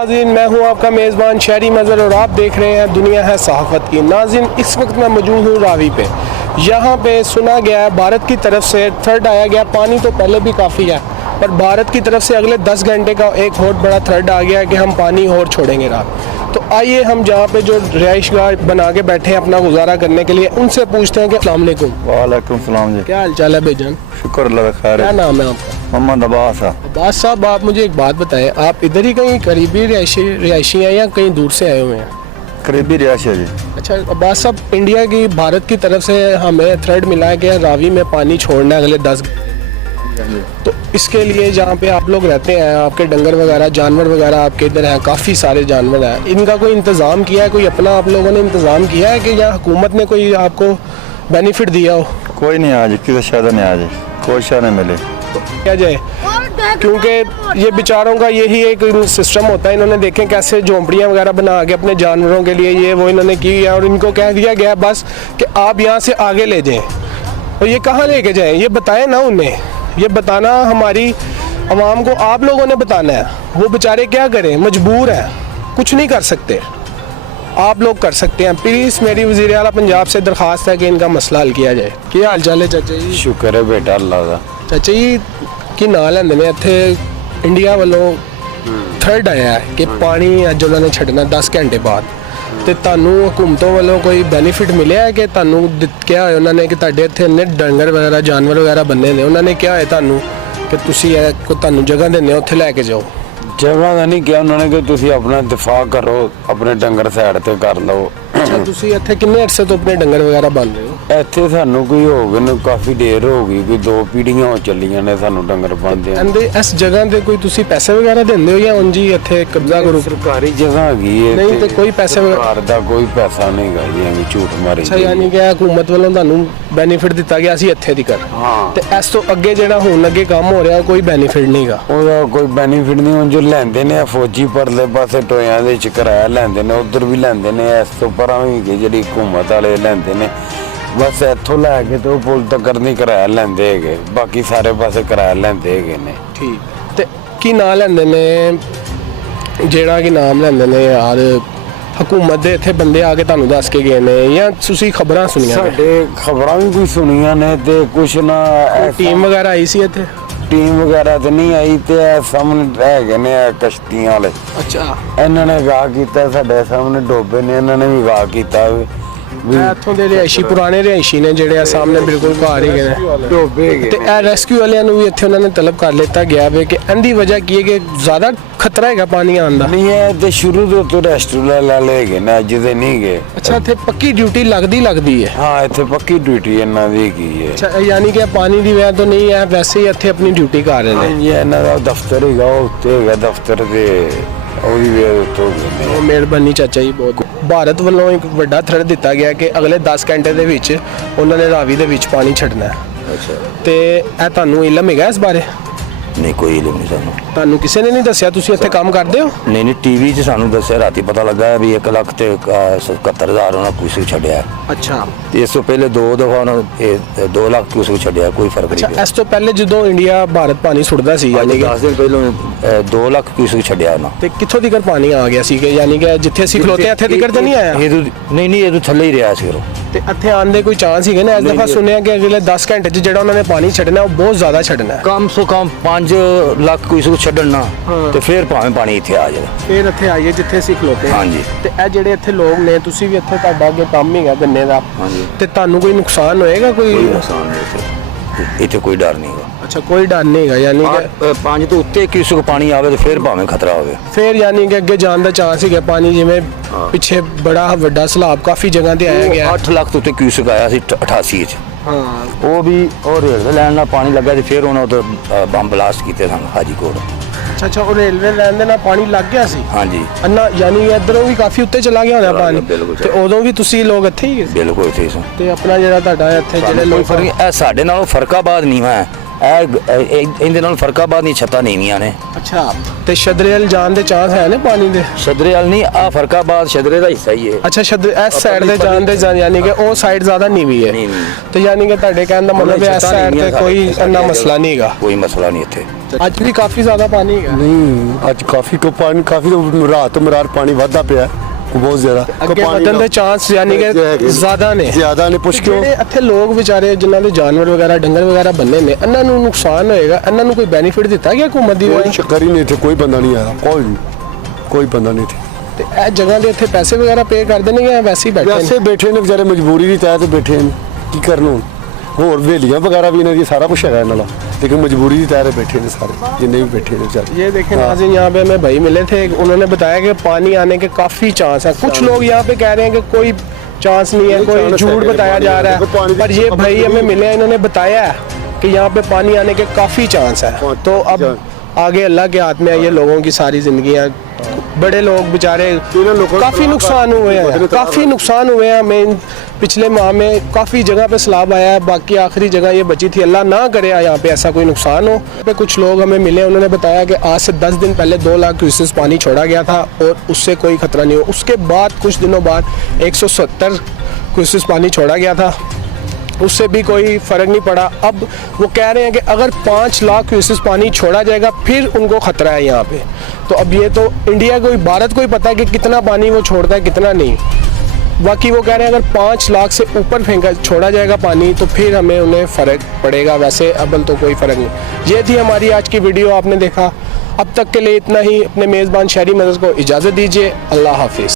नाज़रीन, मैं हूं आपका मेज़बान शहरी मज़र और आप देख रहे हैं दुनिया है सहाफ़त की। नाज़रीन, इस वक्त मैं मौजूद हूं रावी पे। यहाँ पे सुना गया है भारत की तरफ से थ्रेड आया गया। पानी तो पहले भी काफ़ी है, पर भारत की तरफ से अगले 10 घंटे का एक बहुत बड़ा थ्रेड आ गया है कि हम पानी और छोड़ेंगे रात। तो आइए हम जहाँ पे जो रिहाइशगाह बना के बैठे हैं अपना गुजारा करने के लिए, उनसे पूछते हैं कि अस्सलाम वालेकुम। वालेकुम सलाम जी। क्या हाल चाल है भाईजान? शुक्र अल्लाह का खैर क्या है। नाम है आपका? मोहम्मद अब्बास है। अब्बास साहब, आप मुझे एक बात बताएं, आप इधर ही कहीं करीबी रिहायशी हैं या कहीं दूर से आए हुए हैं? करीबी रिहायश है जी। अच्छा अब्बास साहब, इंडिया की भारत की तरफ से हमें थ्रेड मिला है कि रावी में पानी छोड़ना है अगले 10 तो इसके लिए जहाँ पे आप लोग रहते हैं, आपके डंगर वगैरह जानवर वगैरह आपके इधर हैं, काफ़ी सारे जानवर हैं, इनका कोई इंतज़ाम किया है? कोई अपना आप लोगों ने इंतज़ाम किया है कि या हुकूमत ने कोई आपको बेनिफिट दिया हो? कोई नहीं आज किसी शायद नहीं आज कोई शायद नहीं मिले क्या जाए, क्योंकि ये बेचारों का यही एक सिस्टम होता है। इन्होंने देखें कैसे झोंपड़ियाँ वगैरह बना के अपने जानवरों के लिए ये वो इन्होंने की है, और इनको कह दिया गया बस कि आप यहाँ से आगे ले जाएं। और ये कहाँ लेके जाएं, ये बताएं ना उन्हें। ये बताना हमारी आवाम को आप लोगों ने बताना है। वो बेचारे क्या करें, मजबूर हैं, कुछ नहीं कर सकते। आप लोग कर सकते हैं। प्लीज़ मेरी वज़ीर आला पंजाब से दरख्वास्त है कि इनका मसला हल किया जाए। क्या हाल चाल है चाचा जी? शुक्र है बेटा अल्लाह का। चाचा जी की ना लेंदे ने इत्थे इंडिया वालों थर्ड आया है कि पानी अज उन्होंने छड्डना 10 घंटे बाद, ਤੇ ਤੁਹਾਨੂੰ हुकूमतों वालों कोई बेनीफिट मिले है कि ਤੁਹਾਨੂੰ क्या है उन्होंने कि ਤੁਹਾਡੇ ਇੱਥੇ ਇੰਨੇ ਡੰਗਰ ਵਗੈਰਾ ਜਾਨਵਰ ਵਗੈਰਾ ਬੰਨੇ ਨੇ, ਉਹਨਾਂ ਨੇ ਕਿਹਾ ਹੈ ਤੁਹਾਨੂੰ ਕਿ ਤੁਸੀਂ ਕੋਈ ਤੁਹਾਨੂੰ ਜਗ੍ਹਾ ਦਿੰਦੇ ਉੱਥੇ ਲੈ ਕੇ ਜਾਓ? ਜਗ੍ਹਾ ਦਾ ਨਹੀਂ ਕਿਹਾ ਉਹਨਾਂ ਨੇ ਕਿ ਤੁਸੀਂ ਆਪਣਾ ਦਿਫਾਅ ਕਰੋ, ਆਪਣੇ ਡੰਗਰ ਸਾਈਡ ਤੇ ਕਰ ਲਓ। ਅੱਛਾ, ਤੁਸੀਂ ਇੱਥੇ ਕਿੰਨੇ ਅਰਸੇ ਤੋਂ ਆਪਣੇ ਡੰਗਰ ਵਗੈਰਾ ਬੰਨ ਰਹੇ ਹੋ? ਇੱਥੇ ਸਾਨੂੰ ਕੋਈ ਹੋ ਗਏ ਨੇ, ਕਾਫੀ ਦੇਰ ਹੋ ਗਈ, ਕੋਈ 2 ਪੀੜ੍ਹੀਆਂ ਹੋ ਚੱਲੀਆਂ ਨੇ ਸਾਨੂੰ ਡੰਗਰ ਬੰਨ੍ਹਦੇ। ਕਹਿੰਦੇ ਇਸ ਜਗ੍ਹਾ ਤੇ ਕੋਈ ਤੁਸੀਂ ਪੈਸੇ ਵਗੈਰਾ ਦਿੰਦੇ ਹੋ ਜਾਂ ਉਂਝ ਹੀ ਇੱਥੇ ਕਬਜ਼ਾ ਕਰੋ? ਸਰਕਾਰੀ ਜਗ੍ਹਾ ਹੈਗੀ ਹੈ ਨਹੀਂ ਤੇ ਕੋਈ ਪੈਸੇ ਸਰਕਾਰ ਦਾ ਕੋਈ ਪੈਸਾ ਨਹੀਂ ਗਾ ਜੀ, ਐਵੇਂ ਝੂਠ ਮਾਰੀ। ਅੱਛਾ, ਯਾਨੀ ਕਿ ਹਕੂਮਤ ਵੱਲੋਂ ਤੁਹਾਨੂੰ ਬੈਨੀਫਿਟ ਦਿੱਤਾ ਗਿਆ ਸੀ ਇੱਥੇ ਦੀ ਕਰ। ਹਾਂ, ਤੇ ਇਸ ਤੋਂ ਅੱਗੇ ਜਿਹੜਾ ਹੁਣ ਅੱਗੇ ਕੰਮ ਹੋ ਰਿਹਾ ਕੋਈ ਬੈਨੀਫਿਟ ਨਹੀਂਗਾ? ਉਹਦਾ ਕੋਈ ਬੈਨੀਫਿਟ ਨਹੀਂ। ਹੁਣ ਜੋ ਲੈਂਦੇ ਨੇ ਫੌਜੀ ਪਰਲੇ ਪਾਸੇ ਟੋਇਆਂ ਦੇ ਚ ਕਿਰਾਇਆ ਲੈਂਦੇ ਨੇ, ਉਧਰ ਵੀ ਲੈਂਦੇ ਨੇ, ਇਸ ਤੋਂ ਪਰਾਂ ਵੀ ਜਿਹੜੀ हुकूमत वाले लेंदे ने, बस इत्थों लैके तो पुल तक नहीं किराया लेंदे हैगे, बाकी सारे पासे किराया लेंदे हैगे ने। ठीक, ते की नाम लेंदे ने, जेड़ा की नाम लेंदे ने यार हुकूमत दे इत्थे बंदे आके तुहानू दस के गए ने या तुसी खबरां सुनियां? साडे खबरां भी कोई सुनियां ने ते कुछ ना। टीम वगैरह आई सी इत्थे? टीम वगैरह तो नहीं आई, ते सामने हैगे ने कश्तियां वाले। अच्छा, इन्होंने गाह कीता, साडे सामने डोबे ने, इन्होंने भी गाह कीता। ਇੱਥੋਂ ਦੇ ਰਿਹਾਇਸ਼ੀ ਪੁਰਾਣੇ ਰਿਹਾਇਸ਼ੀ ਨੇ ਜਿਹੜੇ ਆ ਸਾਹਮਣੇ ਬਿਲਕੁਲ ਘਰ ਹੀ ਗਏ ਨੇ ਡੋਬੇ ਹੈਗੇ। ਤੇ ਇਹ ਰੈਸਕਿਊ ਵਾਲਿਆਂ ਨੂੰ ਵੀ ਇੱਥੇ ਉਹਨਾਂ ਨੇ ਤਲਬ ਕਰ ਲਿੱਤਾ ਗਿਆ ਵੇ ਕਿ ਇਹਦੀ ਵਜ੍ਹਾ ਕੀ ਹੈ ਕਿ ਜ਼ਿਆਦਾ ਖਤਰਾ ਹੈਗਾ ਪਾਣੀ ਆਉਣ ਦਾ? ਨਹੀਂ ਹੈ ਤੇ ਸ਼ੁਰੂ ਤੋਂ ਰੈਸਟੋਰੈਂਟ ਲੈ ਗਏ ਨੇ, ਅੱਜ ਦੇ ਨਹੀਂ ਗਏ। ਅੱਛਾ, ਇੱਥੇ ਪੱਕੀ ਡਿਊਟੀ ਲੱਗਦੀ ਹੈ? ਹਾਂ, ਇੱਥੇ ਪੱਕੀ ਡਿਊਟੀ ਇਹਨਾਂ ਦੀ ਕੀ ਹੈ। ਅੱਛਾ, ਯਾਨੀ ਕਿ ਪਾਣੀ ਦੀ ਵਜ੍ਹਾ ਤੋਂ ਨਹੀਂ ਹੈ, ਵੈਸੇ ਹੀ ਇੱਥੇ ਆਪਣੀ ਡਿਊਟੀ ਕਰ ਰਹੇ ਨੇ? ਇਹ ਇਹਨਾਂ ਦਾ ਦਫ਼ਤਰ ਹੈਗਾ, ਉਹ ਉੱਤੇ ਹੈਗਾ ਦਫ਼ਤਰ ਦੇ, ਉਹਦੀ ਵਜ੍ਹਾ ਤੋਂ ਗਏ। ਮਿਹਰਬਾਨੀ ਚਾਚਾ ਜੀ ਬਹੁਤ। ਭਾਰਤ ਵੱਲੋਂ ਇੱਕ ਵੱਡਾ ਥ੍ਰੈਡ ਦਿੱਤਾ ਗਿਆ ਕਿ ਅਗਲੇ 10 ਘੰਟੇ ਦੇ ਵਿੱਚ ਉਹਨਾਂ ਨੇ ਰਾਵੀ ਦੇ ਵਿੱਚ ਪਾਣੀ ਛੱਡਣਾ ਹੈ। ਅੱਛਾ, ਤੇ ਇਹ ਤੁਹਾਨੂੰ ਇਲਮ ਹੈਗਾ ਇਸ ਬਾਰੇ? नहीं कोई इलम नहीं सानू। ਤੁਹਾਨੂੰ ਕਿਸੇ ਨੇ ਨਹੀਂ ਦੱਸਿਆ? ਤੁਸੀਂ ਇੱਥੇ ਕੰਮ ਕਰਦੇ ਹੋ? नहीं नहीं टीवी च सानू दस्सिया, राती पता लगा भी 1,77,000 उन्होंने क्यूसिक छड्डिया। ਅੱਛਾ, ते इस तो पहले 2 दफा उन्होंने 2 लाख क्यूसिक छड्डिया, कोई फर्क नहीं ਅੱਛਾ, पिया। ਇਸ ਤੋਂ ਪਹਿਲੇ ਜਦੋਂ ਇੰਡੀਆ ਭਾਰਤ ਪਾਣੀ ਸੁੱਟਦਾ ਸੀ ਯਾਨੀ ਕਿ 10 दिन पहले 2 लाख क्यूसिक छड्डिया उन्होंने। ਤੇ ਕਿੱਥੋਂ ਤੀਕਰ ਪਾਣੀ ਆ ਗਿਆ ਸੀ ਕਿ ਯਾਨੀ ਕਿ ਜਿੱਥੇ ਅਸੀਂ ਖਲੋਤੇ ਹਾਂ ਇੱਥੇ ਤੀਕਰ ਤਾਂ ਨਹੀਂ ਆਇਆ? नहीं नहीं ये तो थल्ले ही रहा सी। ਤੇ ਇੱਥੇ ਆਉਣ ਦੇ ਕੋਈ ਚਾਂਸ ਸੀਗੇ ਨਾ? ਇਸ ਦਫਾ ਸੁਣਿਆ ਕਿ ਅਗਲੇ 10 ਘੰਟੇ 'ਚ ਜਿਹੜਾ ਉਹਨਾਂ ਨੇ ਪਾਣੀ ਛੱਡਣਾ ਉਹ ਬਹੁਤ ਜ਼ਿਆਦਾ ਛੱਡਣਾ ਹੈ। कम सो कम 5 लाख क्यूसिक छड्डना ते फिर भावें पानी इत्थे आ जाए। ਫਿਰ ਇੱਥੇ ਆਈਏ ਜਿੱਥੇ ਅਸੀਂ ਖਲੋਤੇ हाँ जी, ਤੇ ਇਹ ਜਿਹੜੇ ਇੱਥੇ ਲੋਕ ਨੇ, ਤੁਸੀਂ ਵੀ ਇੱਥੇ ਤੁਹਾਡਾ ਅੱਗੇ ਕੰਮ ਹੀਗਾ ਗੰਨੇ ਦਾ, हाँ जी। ਤੇ ਤੁਹਾਨੂੰ ਕੋਈ ਨੁਕਸਾਨ ਹੋਏਗਾ ਕੋਈ? कोई नुकसान नहीं इत्थे कोई डर नहीं होगा। ਅੱਛਾ, ਕੋਈ ਡਰ ਨਹੀਂ ਹੈਗਾ ਯਾਨੀ ਕਿ 5 तो उत्ते क्यूसिक पानी आवे तो फिर भावें खतरा होवे। ਫਿਰ ਯਾਨੀ ਕਿ ਅੱਗੇ ਜਾਣ ਦਾ ਚਾਂਸ ਹੈਗਾ ਪਾਣੀ? ਜਿਵੇਂ ਪਿੱਛੇ ਬੜਾ ਵੱਡਾ ਸਲਾਬ ਕਾਫੀ ਜਗ੍ਹਾ ਤੇ ਆਇਆ ਗਿਆ। 8 ਲੱਖ ਤੋਂ ਉੱਤੇ ਕਿਊਸਿਕ ਆਇਆ ਸੀ 88 ਚ। ਹਾਂ, ਉਹ ਵੀ ਉਹ ਰੇਲਵੇ ਲਾਈਨ ਨਾਲ ਪਾਣੀ ਲੱਗਾ ਤੇ ਫਿਰ ਉਹਨਾਂ ਉਧਰ ਬੰਬ ਬਲਾਸਟ ਕੀਤੇ ਸਨ ਹਾਜੀਕੋਟ। ਅੱਛਾ ਅੱਛਾ, ਉਹ ਰੇਲਵੇ ਲਾਈਨ ਦੇ ਨਾਲ ਪਾਣੀ ਲੱਗ ਗਿਆ ਸੀ? ਹਾਂਜੀ, ਅੰਨਾ ਯਾਨੀ ਇੱਧਰੋਂ ਵੀ ਕਾਫੀ ਉੱਤੇ ਚਲਾ ਗਿਆ ਹੋਣਾ ਪਾਣੀ? ਬਿਲਕੁਲ। ਤੇ ਉਦੋਂ ਵੀ ਤੁਸੀਂ ਲੋਕ ਇੱਥੇ ਹੀ ਗਏ? ਬਿਲਕੁਲ ਇੱਥੇ ਸਨ। ਤੇ ਆਪਣਾ ਜਿਹੜਾ ਤੁਹਾਡਾ ਇੱਥੇ ਜਿਹੜੇ ਲੋਕ ਫਰਕ ਇਹ ਸਾਡੇ ਨਾਲੋਂ ਫਰਕਾਬਾਦ ਨਹੀਂ ਹੈ, ਇਹ ਇਹਦੇ ਨਾਲ ਫਰਕਾਬਾਦ ਦੀਆਂ ਛੱਤਾਂ ਨੀਵੀਆਂ ਨੇ। ਅੱਛਾ, ਤੇ ਸ਼ਦਰੇਲ ਜਾਣ ਦੇ ਚਾਂਸ ਹੈ ਨੇ ਪਾਣੀ ਦੇ? ਸ਼ਦਰੇ ਵਾਲ ਨਹੀਂ, ਆ ਫਰਕਾਬਾਦ ਸ਼ਦਰੇ ਦਾ ਹਿੱਸਾ ਹੀ ਹੈ। ਅੱਛਾ ਇਸ ਸਾਈਡ ਦੇ ਜਾਣ ਦੇ ਯਾਨੀ ਕਿ ਉਹ ਸਾਈਡ ਜ਼ਿਆਦਾ ਨੀਵੀਂ ਹੈ। ਨੀਵੀਂ। ਤੇ ਯਾਨੀ ਕਿ ਤੁਹਾਡੇ ਕਹਿਣ ਦਾ ਮਤਲਬ ਹੈ ਇਸ ਸਾਈਡ ਤੇ ਕੋਈ ਇੰਨਾ ਮਸਲਾ ਨਹੀਂ ਹੈਗਾ। ਕੋਈ ਮਸਲਾ ਨਹੀਂ ਇੱਥੇ। ਅੱਜ ਵੀ ਕਾਫੀ ਜ਼ਿਆਦਾ ਪਾਣੀ ਹੈਗਾ। ਨਹੀਂ ਅੱਜ ਕਾਫੀ ਪਾਣੀ ਕਾਫੀ ਰਾਤ ਤੋਂ ਮਰਾਰ ਪਾਣੀ ਵੱਧਦਾ ਪਿਆ ਬਹੁਤ ਜ਼ਿਆਦਾ। ਅੱਗੇ ਵਧਣ ਦੇ ਚਾਂਸ ਯਾਨੀ ਕਿ ਜ਼ਿਆਦਾ ਨੇ ਪੁੱਛ ਕਿਉਂ ਜਿਹੜੇ ਇੱਥੇ ਲੋਕ ਵਿਚਾਰੇ ਜਿਨ੍ਹਾਂ ਦੇ ਜਾਨਵਰ ਵਗੈਰਾ ਡੰਗਰ ਵਗੈਰਾ ਬੰਨੇ ਨੇ ਇਹਨਾਂ ਨੂੰ ਨੁਕਸਾਨ ਹੋਏਗਾ, ਇਹਨਾਂ ਨੂੰ ਕੋਈ ਬੈਨੀਫਿਟ ਦਿੱਤਾ ਗਿਆ ਹਕੂਮਤ ਦੀ? ਕੋਈ ਚੱਕਰ ਹੀ ਨਹੀਂ ਇੱਥੇ ਕੋਈ ਬੰਦਾ ਨਹੀਂ ਆਇਆ ਕੋਈ ਬੰਦਾ ਨਹੀਂ ਇੱਥੇ। ਤੇ ਇਹ ਜਗ੍ਹਾ ਦੇ ਇੱਥੇ ਪੈਸੇ ਵਗੈਰਾ ਪੇ ਕਰਦੇ ਨੇ ਜਾਂ ਵੈਸੇ ਹੀ ਬੈਠੇ ਵੈਸੇ ਬੈਠੇ ਨੇ ਵਿਚਾਰੇ ਮਜਬੂਰੀ ਦੀ ਤਹਿਤ ਬੈਠੇ ਨੇ ਕੀ ਕਰਨ ਹੁਣ ਹੋਰ ਵੇਲੀਆਂ ਵਗੈਰਾ ਵੀ ਇਹਨਾਂ ਦੀ ਸਾਰਾ ਕੁਝ ਹੈਗਾ ਇਹਨਾਂ ਦਾ लेकिन मजबूरी की तैयार बैठे हैं सारे जितने भी बैठे हैं बेचारे। ये देखें नाज़रीन, यहाँ पे हमें भाई मिले थे, उन्होंने बताया कि पानी आने के काफ़ी चांस है। कुछ लोग यहाँ पे कह रहे हैं कि कोई चांस नहीं है, कोई झूठ बताया जा रहा है, पर ये भाई हमें मिले, इन्होंने बताया है कि यहाँ पे पानी आने के काफ़ी चांस है। तो अब आगे अल्लाह के हाथ में है, ये लोगों की सारी जिंदगियाँ, बड़े लोग बेचारे काफ़ी नुकसान हुए हैं, काफ़ी नुकसान हुए हैं। हमें पिछले माह में काफ़ी जगह पे सैलाब आया है, बाकी आखिरी जगह ये बची थी। अल्लाह ना करे यहाँ पे ऐसा कोई नुकसान हो। पे कुछ लोग हमें मिले, उन्होंने बताया कि आज से 10 दिन पहले 2 लाख क्यूसेस पानी छोड़ा गया था और उससे कोई खतरा नहीं हो। उसके बाद कुछ दिनों बाद 170 क्यूसेस पानी छोड़ा गया था, उससे भी कोई फ़र्क नहीं पड़ा। अब वो कह रहे हैं कि अगर 5 लाख क्यूसेस पानी छोड़ा जाएगा फिर उनको ख़तरा है यहाँ पे। तो अब ये तो इंडिया को, भारत को ही पता है कि कितना पानी वो छोड़ता है कितना नहीं। बाकी वो कह रहे हैं अगर 5 लाख से ऊपर फेंका छोड़ा जाएगा पानी तो फिर हमें उन्हें फ़र्क पड़ेगा, वैसे अबल तो कोई फ़र्क नहीं। ये थी हमारी आज की वीडियो, आपने देखा। अब तक के लिए इतना ही। अपने मेज़बान शहरी मदद को इजाज़त दीजिए। अल्लाह हाफिज़।